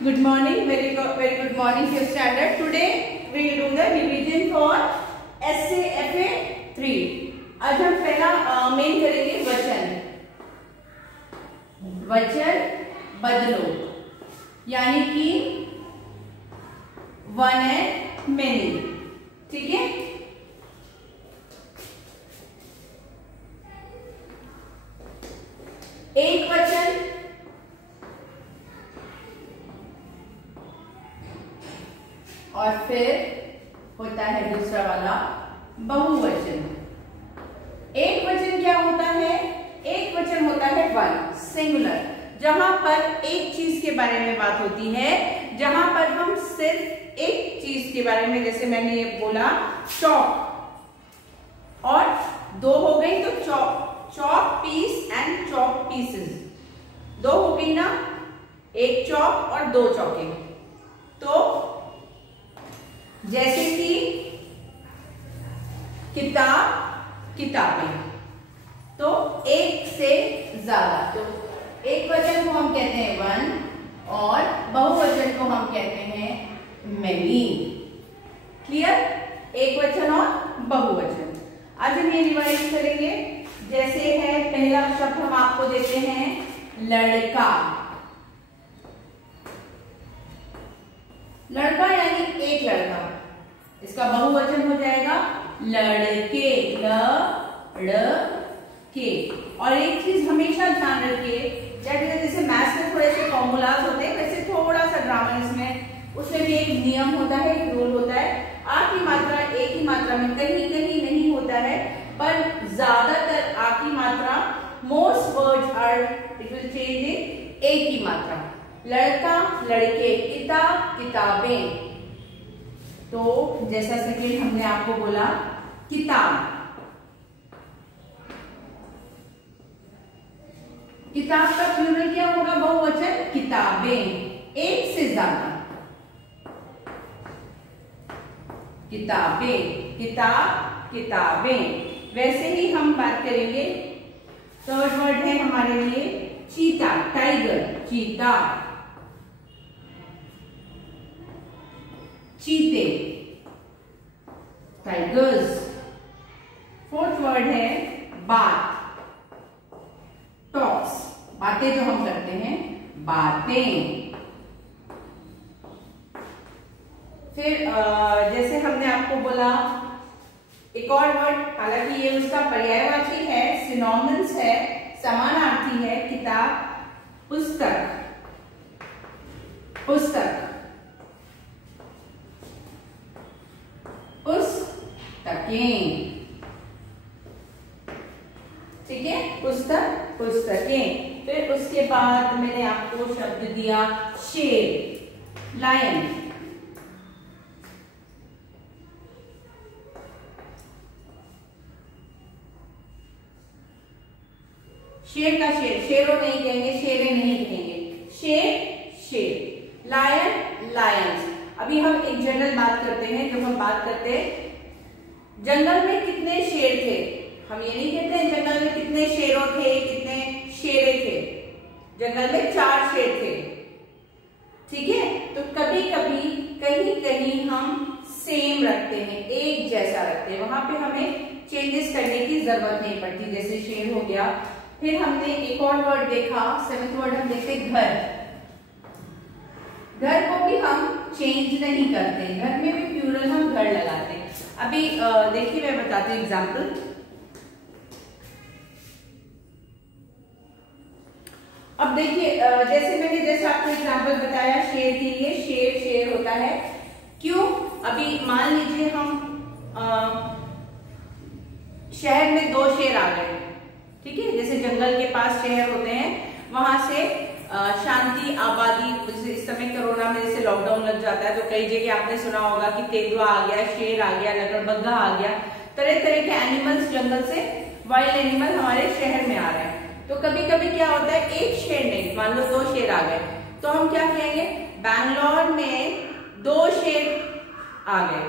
Good morning, very good morning to your standard. Today we will do the revision for SAFA 3. आज हम पहला main करेंगे वचन बदलो, यानी कि वन एंड मेनी. ठीक है. एक वचन और फिर होता है दूसरा वाला बहुवचन. एक वचन क्या होता है? एक वचन होता है वन, सिंगुलर, जहां पर एक चीज के बारे में बात होती है, जहां पर हम सिर्फ एक चीज के बारे में, जैसे मैंने ये बोला चॉप, और दो हो गई तो chop piece and chop pieces, दो हो गई ना, एक चॉप और दो चौके. तो जैसे कि किताबें, तो एक से ज्यादा, तो एक वचन को हम कहते हैं वन और बहुवचन को हम कहते हैं मेनी. क्लियर? एक वचन और बहुवचन. आज हम ये रिवाइज करेंगे. जैसे है, पहला शब्द हम आपको देते हैं लड़का. लड़का यानी एक लड़का, इसका बहुवचन हो जाएगा लड़के, लड़के. और एक चीज हमेशा ध्यान रखिए, जैसे मैथ्स में थोड़े से फॉर्मूलाज होते हैं, वैसे थोड़ा सा ग्रामर उसमें भी एक नियम होता है, एक रूल होता है. आ की मात्रा एक ही मात्रा में कहीं कहीं नहीं होता है, पर ज्यादातर आ की मात्रा, most words are it will change in एक ही मात्रा. लड़का, लड़के, किताब, किताबें. तो जैसा सेकेंड हमने आपको बोला किताब. किताब का प्लूरल क्या होगा? बहुवचन किताबें. एक से ज्यादा किताबें, किताब, किताबें. वैसे ही हम बात करेंगे. थर्ड वर्ड है हमारे लिए चीता, टाइगर, चीता, चीते, टाइगर्स. फोर्थ वर्ड है बात, टॉक्स, बातें जो हम करते हैं, बातें. फिर जैसे हमने आपको बोला एक और वर्ड, हालांकि ये उसका पर्यायवाची है, सिनोनिम्स है, समानार्थी है. किताब, पुस्तक, पुस्तक, पुस्तकें. ठीक है, पुस्तक, पुस्तकें. फिर उसके बाद मैंने आपको शब्द दिया शेर, लायन. शेर का शेर, शेरों नहीं कहेंगे, शेरें नहीं कहेंगे, शेर, शेर. Lion, lions. अभी हम एक जनरल बात करते हैं. जब हम बात करते हैं जंगल में कितने शेर थे, हम ये नहीं कहते हैं जंगल में कितने शेरों थे, कितने शेरे थे. जंगल में 4 शेर थे. ठीक है. तो कभी कभी कहीं कहीं हम सेम रखते हैं, एक जैसा रखते हैं, वहां पे हमें चेंजेस करने की जरूरत नहीं पड़ती. जैसे शेर हो गया. फिर हमने एक और वर्ड देखा, 7th वर्ड हम देखते घर. घर को भी हम चेंज नहीं करते, घर में भी प्लूरल हम घर लगाते हैं. अभी देखिए मैं बताती हूँ एग्जाम्पल. अब देखिए, जैसे आपको एग्जाम्पल बताया शेर के लिए, शेर शेर होता है. क्यों? अभी मान लीजिए हम शहर में 2 शेर आ गए. ठीक है. जैसे जंगल के पास शहर होते हैं, वहां से शांति, आबादी. इस समय कोरोना में जैसे लॉकडाउन लग जाता है, तो कई जगह आपने सुना होगा कि तेंदुआ आ गया, शेर आ गया, लकड़बग्घा आ गया, तरह तरह के एनिमल्स जंगल से, वाइल्ड एनिमल हमारे शहर में आ रहे हैं. तो कभी कभी क्या होता है, एक शेर नहीं, मान लो 2 शेर आ गए, तो हम क्या कहेंगे, बैंगलोर में 2 शेर आ गए.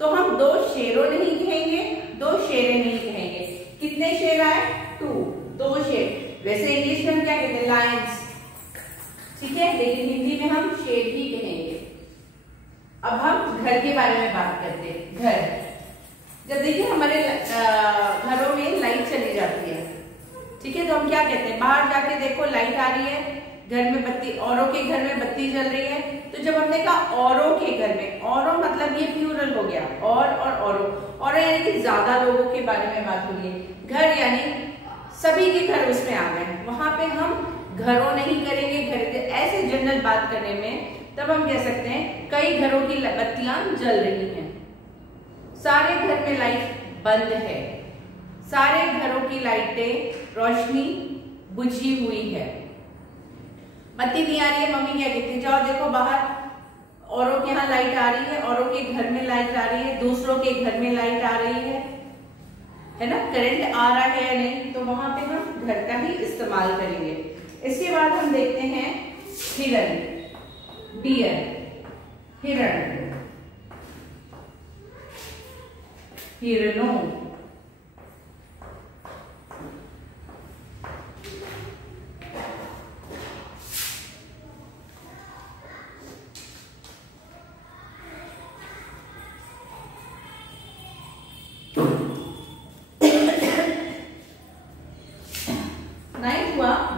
तो हम 2 शेरों नहीं कहेंगे, 2 शेरें नहीं कहेंगे. कितने शेर आए? 2 शेर. वैसे इंग्लिश में हम क्या कहते हैं, लायंस. ठीक है, लेकिन हिंदी में हम शेर ही कहेंगे। अब हम घर के बारे में बात करते हैं। घर, जब देखिए हमारे घरों में लाइट चली जाती है, ठीक है, तो हम क्या कहते हैं, बाहर जाके देखो लाइट आ रही है, घर में बत्ती, औरों के घर में बत्ती जल रही है। तो जब हमने कहा औरों के घर में, औरों मतलब ये प्लूरल हो गया, और औरों यानी कि ज्यादा लोगों के बारे में बात हो रही है। घर यानी सभी के घर उसमें आ गए, वहां पे हम घरों नहीं करेंगे, घर ऐसे जनरल बात करने में तब हम कह सकते हैं कई घरों की बत्तियां जल रही हैं, सारे घर में लाइट बंद है, सारे घरों की लाइटें रोशनी बुझी हुई है। बत्ती नहीं आ रही है, मम्मी क्या कहती है, जाओ देखो बाहर, औरों के यहाँ लाइट आ रही है, औरों के घर में लाइट आ रही है, दूसरों के घर में लाइट आ रही है ना, करंट आ रहा है या नहीं, तो वहां पे हम घर का ही इस्तेमाल करेंगे। इसके बाद हम देखते हैं हिरण, डियर, हिरण, हिरणों,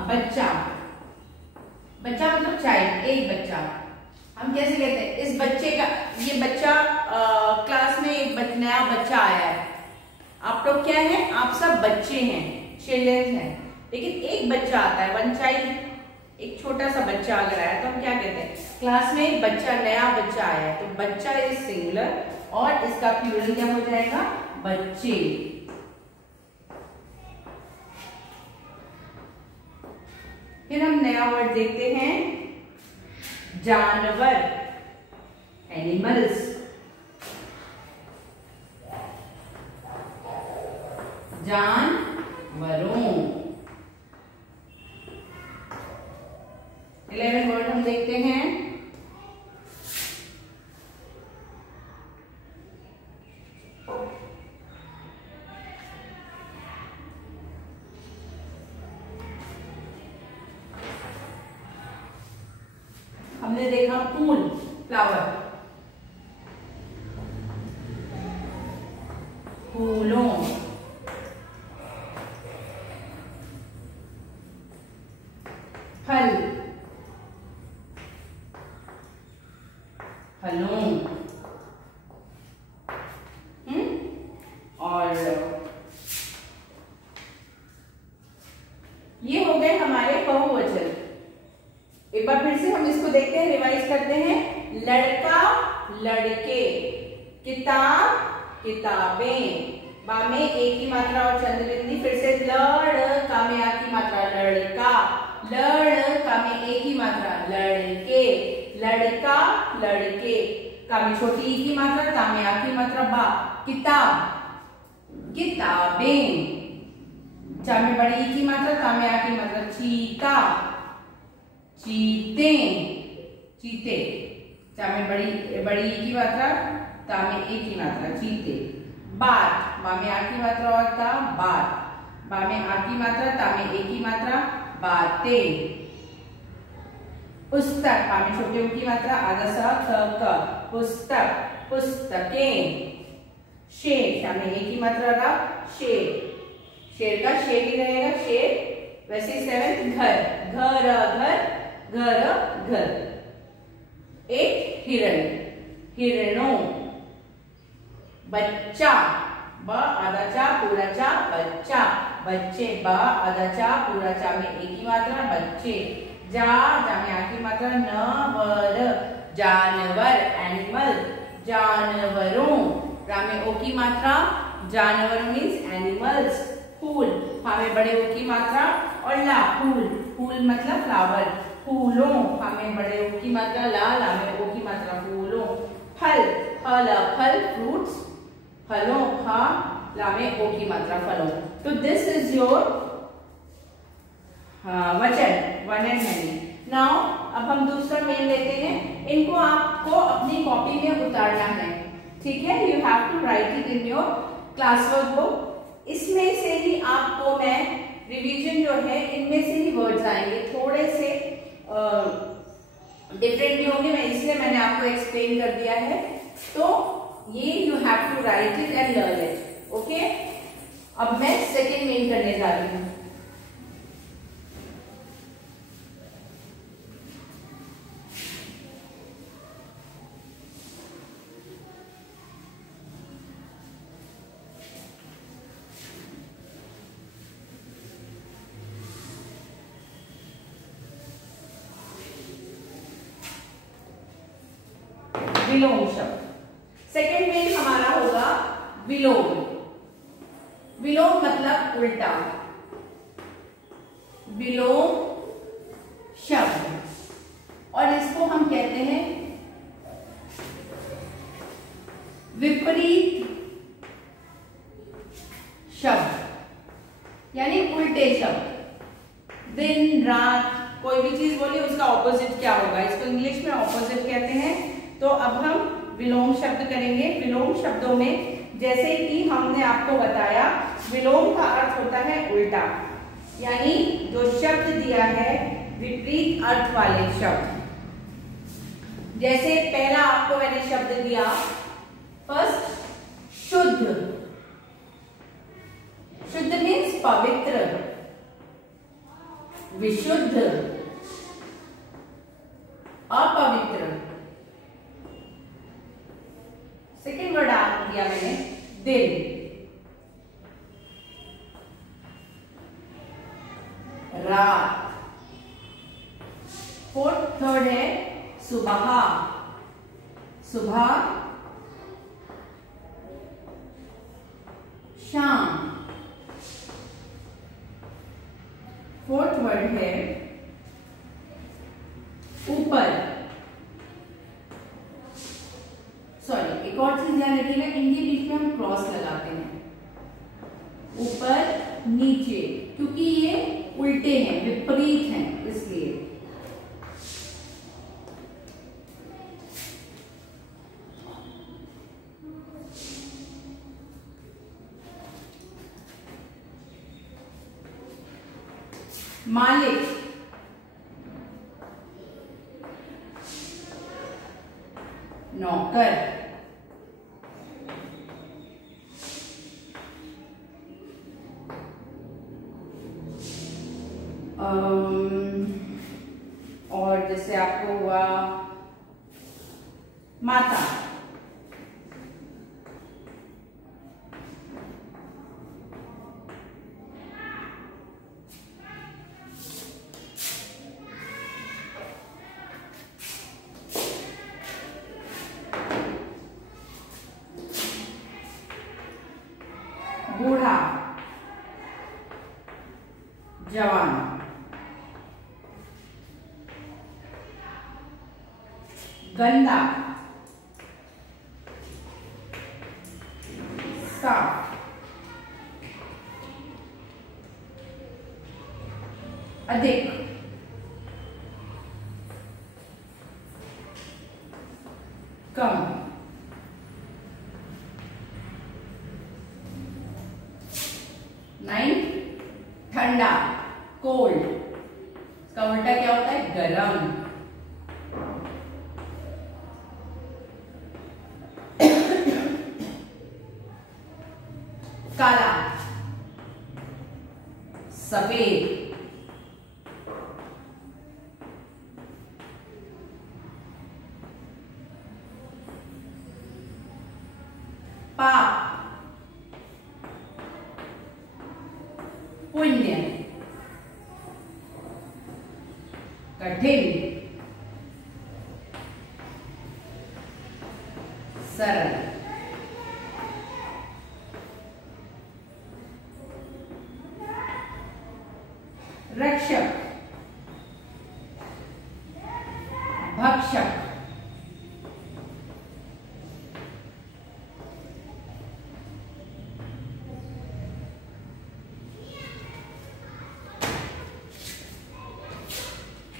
बच्चा, बच्चा मतलब चाइल्ड, एक बच्चा। हम कैसे कहते हैं इस बच्चे का, ये बच्चा क्लास में एक नया बच्चा आया है, आप लोग क्या है, आप सब बच्चे हैं, चिल्ड्रन हैं, लेकिन एक बच्चा आता है, वन चाइल्ड, एक छोटा सा बच्चा अगर आया तो हम क्या कहते हैं, क्लास में एक बच्चा, नया बच्चा आया है, तो बच्चा इज सिंगुलर और इसका प्लूरल क्या हो जाएगा, बच्चे। फिर हम नया वर्ड देखते हैं, जानवर, एनिमल्स, जानवरों। 11 वर्ड हम देखते हैं, हमने देखा फूल, फ्लावर, फूलों, फल, फलों, और ये हो गए हमारे बहुवचन। एक बार फिर से हम इसको देखते हैं, रिवाइज करते हैं, लड़का, लड़के, किताब, किताबें, बा में एक की मात्रा और चंद्रबिंदी, फिर से लड़का में आ की मात्रा, लड़का, लड़का में एक की मात्रा, लड़के, लड़का, लड़के, का में छोटी ई की मात्रा, ता में आ की मात्रा, बा, किताब, किताबें, चा में बड़ी ई की मात्रा, ता में आ की मात्रा, चीता, चीते, चीते, चा में बड़ी ई की मात्रा, ता में एक की मात्रा, चीते, बात, बा में आ की मात्रा और ता, बात, बा में आ की मात्रा, ता में एक की मात्रा, बातें, पुस्तक, पा में छोटे ऊ की मात्रा, आधा सा, क, पुस्तक, पुस्तकें, शेर, शा में एक की मात्रा रहा, शेर, शेर का शेर ही रहेगा, शेर। वैसे 7th घर, घर, घर, घर, घर। 8 हिरण, हिरणों, बच्चा, ब आधा चा पूरा चा, बच्चा, बच्चे, ब आधा चा पूरा चा में एक ही मात्रा, बच्चे, जा, जा में आ की मात्रा, न, वर, जानवर, एनिमल, जानवरों, रा में ओ की मात्रा, जानवरों मीन्स एनिमल्स, फूल, हा में बड़े ओ की मात्रा और ला, फूल, फूल मतलब फ्लावर, फूलों, हा में बड़े ओ की मात्रा, ला में ओ की मात्रा, फूलों, फल, फल, फल, फ्रूट्स, फलों, हा, ला में ओ की मात्रा, फलों। तो दिस इज योर वचन, वन एंड मैनी। नाउ अब हम दूसरा मेन लेते हैं, इनको आपको अपनी कॉपी में उतारना है, ठीक है, you have to write it in your classwork book. इसमें से ही आपको मैं रिवीजन जो है, इनमें से ही वर्ड्स आएंगे, थोड़े से डिफरेंट भी होंगे, मैं इसलिए मैंने आपको एक्सप्लेन कर दिया है। तो ये you have to write it and learn it. Okay, अब मैं सेकेंड मेन करने जा रही हूँ। विलोम शब्द। सेकेंड मेन हमारा होगा विलोम। विलोम मतलब उल्टा। विलोम शब्द, और इसको हम कहते हैं विपरीत शब्द, यानी उल्टे शब्द। दिन रात कोई भी चीज बोली उसका ऑपोजिट क्या होगा, इसको इंग्लिश में ऑपोजिट कहते हैं। तो अब हम विलोम शब्द करेंगे। विलोम शब्दों में जैसे कि हमने आपको बताया, विलोम का अर्थ होता है उल्टा, यानी जो शब्द दिया है विपरीत अर्थ वाले शब्द। जैसे पहला आपको मैंने शब्द दिया फर्स्ट, शुद्ध। शुद्ध मीन्स पवित्र, विशुद्ध, अपवित्र। सेकेंड वर्ड आप दिया मैंने दिन। रात। थर्ड है सुबह। सुबह, शाम। फोर्थ वर्ड है ऊपर। सॉरी, एक और चीज ध्यान रखिएगा, इनके बीच में हम क्रॉस लगाते हैं, ऊपर नीचे, क्योंकि ये उल्टे हैं, विपरीत हैं, इसलिए। मालिक। नौकर। और जैसे आपको हुआ माता। बूढ़ा। जवान। गंदा। साफ। अधिक। कम। ठंडा, कोल्ड। इसका उल्टा क्या होता है, गरम। काला, सफेद। पाप, पुण्य। कठिन, सरल। रक्षक, भक्षक।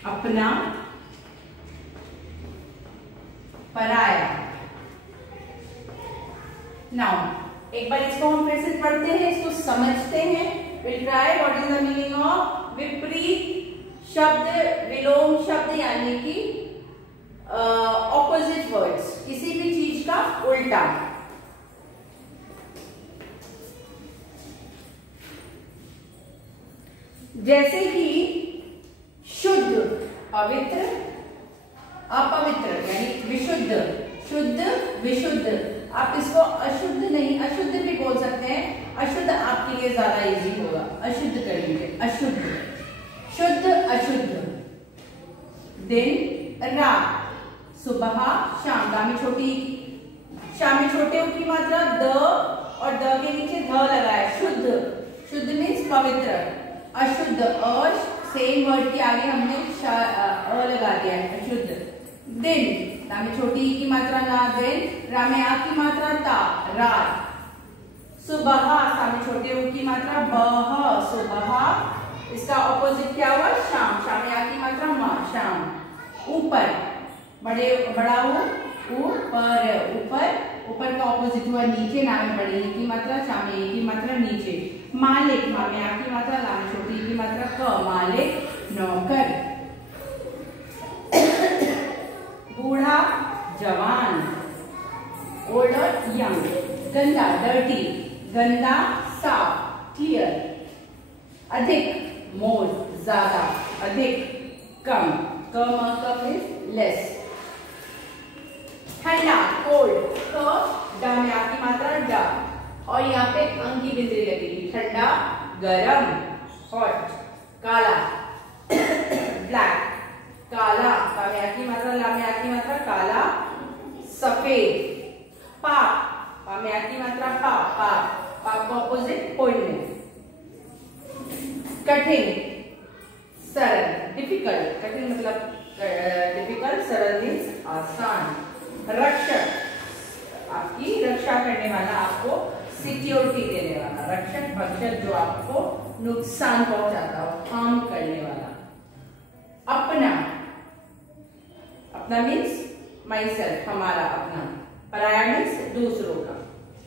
अपना, पराया। नाउ एक बार इसको हम फिर से पढ़ते हैं, इसको समझते हैं। Will try what is the meaning of विपरीत शब्द विलोम शब्द यानी कि ऑपोजिट वर्ड्स, किसी भी चीज का उल्टा। जैसे कि शुद्ध, पवित्र, अपवित्र यानी विशुद्ध, शुद्ध, विशुद्ध। आप इसको अशुद्ध नहीं, अशुद्ध भी बोल सकते हैं, अशुद्ध आपके लिए ज्यादा इजी होगा, अशुद्ध करेंगे, अशुद्ध, शुद्ध, अशुद्ध। दिन, रात, सुबह, शाम, दा में छोटी, शाम में छोटे उ की मात्रा द और द के नीचे ध लगा है, शुद्ध, शुद्ध मीन्स पवित्र। अशुद्ध, अ सेम वर्ड के आगे हमने अ लगा दिया है, अशुद्ध। दिन, दा में छोटी ई की मात्रा ना, दिन, रा में आ की मात्रा ता, रात। सुबह, सा में छोटे उ की मात्रा बह, सुबह। इसका ऑपोजिट क्या हुआ, शाम, शाम में आ की मात्रा मा, शाम। ऊपर, बड़े बड़ा ऊपर, ऊपर, ऊपर का ऑपोजिट हुआ नीचे, ना में बड़ी ई की मात्रा, शाम में ई की मात्रा नीचे। मालिक, मा में आ की मात्रा, ला में छोटी ई की मात्रा क, मालिक, नौकर। बूढ़ा, जवान, ओल्ड और यंग। गंदा, डर्टी, गंदा, साफ, क्लियर। अधिक, मोर, ज्यादा, अधिक, कम, कम इज लेस। ठंडा, कोल्ड, ड में आ की मात्रा ड और यहाँ पे अंग की बिंदी लगेगी। ठंडा, गरम, हॉट। काला, ब्लैक, काला, का में आ की मात्रा, ला में आ की मात्रा काला, सफेद। पाप, पा में आ की मात्रा पा, पाप, पाप का ऑपोजिट पुण्य। कठिन, सरल, डिफिकल्ट, कठिन मतलब डिफिकल्ट, सरल मीन्स आसान। रक्षक, आपकी रक्षा करने वाला, आपको सिक्योरिटी देने वाला, रक्षक भक्षक जो आपको नुकसान पहुंचाता हो, हार्म करने वाला। अपना, अपना मीन्स माई सेल्फ, हमारा अपना। पराया मीन्स दूसरों का।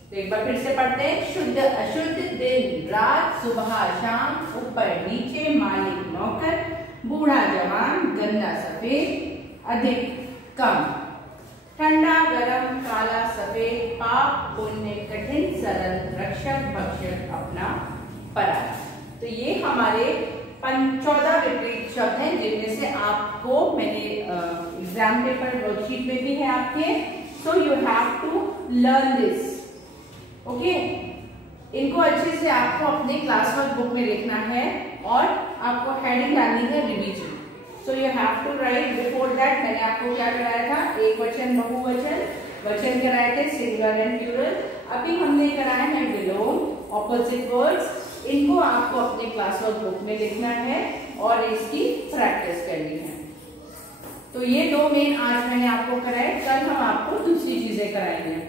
तो एक बार फिर से पढ़ते हैं। शुद्ध, अशुद्ध, दिन, रात, सुबह, शाम, ऊपर, नीचे, मालिक, नौकर, बूढ़ा, जवान, गंदा, सफेद, अधिक, कम। ठंडा, गरम, काला, सफेद, पाप, पुण्य, कठिन, सरल, रक्षक, भक्षक, अपना, पराया। तो ये हमारे 14 विपरीत शब्द हैं, जिनमें से आपको मैंने एग्जाम पेपर वर्कशीट में भी है आपके, so you have to learn this, okay. इनको अच्छे से आपको अपने क्लास वर्क बुक में लिखना है और आपको हेडिंग डालनी है revision. So you have to write before that. मैंने आपको क्या कराया था, एक वचन, बहुवचन, वचन कराए थे, सिंगुलर एंड प्लूरल। अभी हमने कराया है विलोम, ऑपोजिट वर्ड्स। इनको आपको अपने क्लास वर्क बुक में लिखना है और इसकी प्रैक्टिस करनी है। तो ये 2 मेन आज मैंने आपको कराए, कल हम आपको दूसरी चीजें कराएंगे।